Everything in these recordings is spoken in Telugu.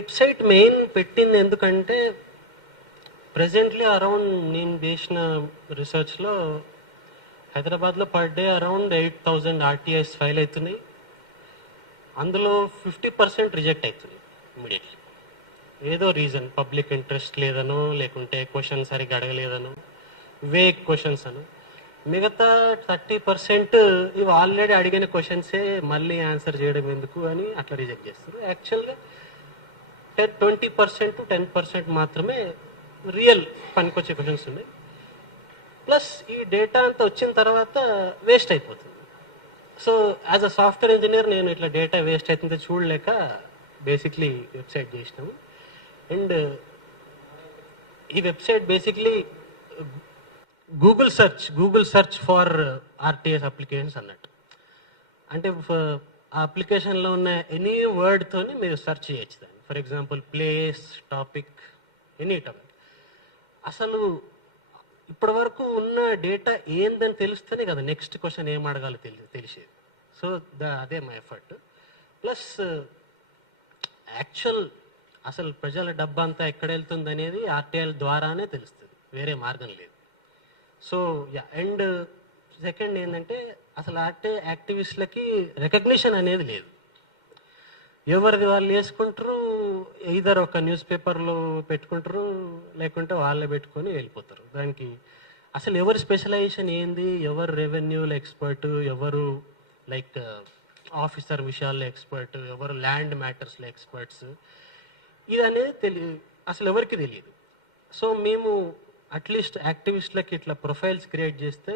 వెబ్సైట్ మెయిన్ పెట్టింది ఎందుకంటే ప్రెజెంట్లీ అరౌండ్ నేను చేసిన రీసెర్చ్లో హైదరాబాద్లో per day around 8,000 RTIs file అవుతున్నాయి. అందులో 50% రిజెక్ట్ అవుతుంది ఇమీడియట్లీ. ఏదో రీజన్, పబ్లిక్ ఇంట్రెస్ట్ లేదనో, లేకుంటే క్వశ్చన్ సరిగ్గా అడగలేదనో, వేగ్ క్వశ్చన్స్ అను. మిగతా 30% ఇవి ఆల్రెడీ అడిగిన క్వశ్చన్సే మళ్ళీ ఆన్సర్ చేయడం ఎందుకు అని అట్లా రిజెక్ట్ చేస్తారు. యాక్చువల్గా 20% to 10% మాత్రమే రియల్ పనికొచ్చే క్వశ్చన్స్ ఉన్నాయి. ప్లస్ ఈ డేటా అంతా వచ్చిన తర్వాత వేస్ట్ అయిపోతుంది. So as a software engineer నేను ఇట్లా డేటా వేస్ట్ అవుతుందో చూడలేక బేసిక్లీ వెబ్సైట్ చేసినాము. అండ్ ఈ website basically Google search for RTS applications అన్నట్టు. అంటే ఆ అప్లికేషన్లో ఉన్న ఎనీ వర్డ్తోని మీరు సెర్చ్ చేయొచ్చు దాన్ని. For example place, topic, any topic. అసలు ఇప్పటి వరకు ఉన్న డేటా ఏందని తెలుస్తేనే కదా నెక్స్ట్ క్వశ్చన్ ఏం అడగాలో తెలిసేది. సో అదే మా ఎఫర్ట్. ప్లస్ యాక్చువల్ అసలు ప్రజల డబ్బు అంతా ఎక్కడ వెళ్తుంది అనేది ఆర్టీఐల ద్వారానే తెలుస్తుంది, వేరే మార్గం లేదు. సో అండ్ సెకండ్ ఏంటంటే అసలు ఆర్టీఐ యాక్టివిస్టులకి రికగ్నిషన్ అనేది లేదు. ఎవరిది వాళ్ళు వేసుకుంటారు, ఇదర్ ఒక న్యూస్ పేపర్లో పెట్టుకుంటారు, లేకుంటే వాళ్ళే పెట్టుకొని వెళ్ళిపోతారు. దానికి అసలు ఎవరి స్పెషలైజేషన్ ఏంది, ఎవరు రెవెన్యూలో ఎక్స్పర్ట్, ఎవరు లైక్ ఆఫీసర్ విషయాల్లో ఎక్స్పర్ట్, ఎవరు ల్యాండ్ మ్యాటర్స్లో ఎక్స్పర్ట్స్, ఇది అనేది అసలు ఎవరికి తెలియదు. సో మేము అట్లీస్ట్ యాక్టివిస్టులకి ఇట్లా ప్రొఫైల్స్ క్రియేట్ చేస్తే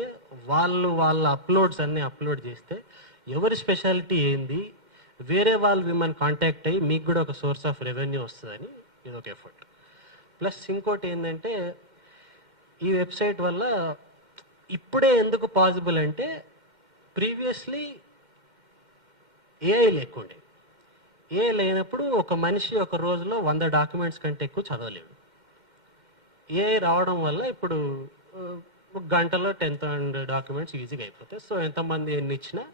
వాళ్ళ అప్లోడ్స్ అన్నీ అప్లోడ్ చేస్తే ఎవరి స్పెషాలిటీ ఏంది, వేరే వాళ్ళు మిమ్మల్ని కాంటాక్ట్ అయ్యి మీకు కూడా ఒక సోర్స్ ఆఫ్ రెవెన్యూ వస్తుందని ఇది ఒక ఎఫర్ట్. ప్లస్ ఇంకోటి ఏంటంటే ఈ వెబ్సైట్ వల్ల ఇప్పుడే ఎందుకు పాసిబుల్ అంటే ప్రీవియస్లీ ఏఐ లేకుండే. ఏఐ లేనప్పుడు ఒక మనిషి ఒక రోజులో 100 డాక్యుమెంట్స్ కంటే ఎక్కువ చదవలేడు. ఏఐ రావడం వల్ల ఇప్పుడు ఒక గంటలో 10,000 డాక్యుమెంట్స్ ఈజీగా అయిపోతాయి. సో ఎంతమంది ఎన్ని ఇచ్చినా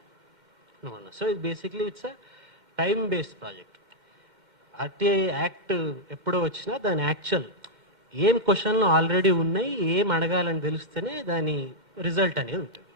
సో ఇది basically it's a time based project. RTI act ఎప్పుడో వచ్చినా దాని యాక్చువల్ ఏం క్వశ్చన్లు ఆల్రెడీ ఉన్నాయి, ఏం అడగాలని తెలిస్తేనే దాని రిజల్ట్ అనేది ఉంటుంది.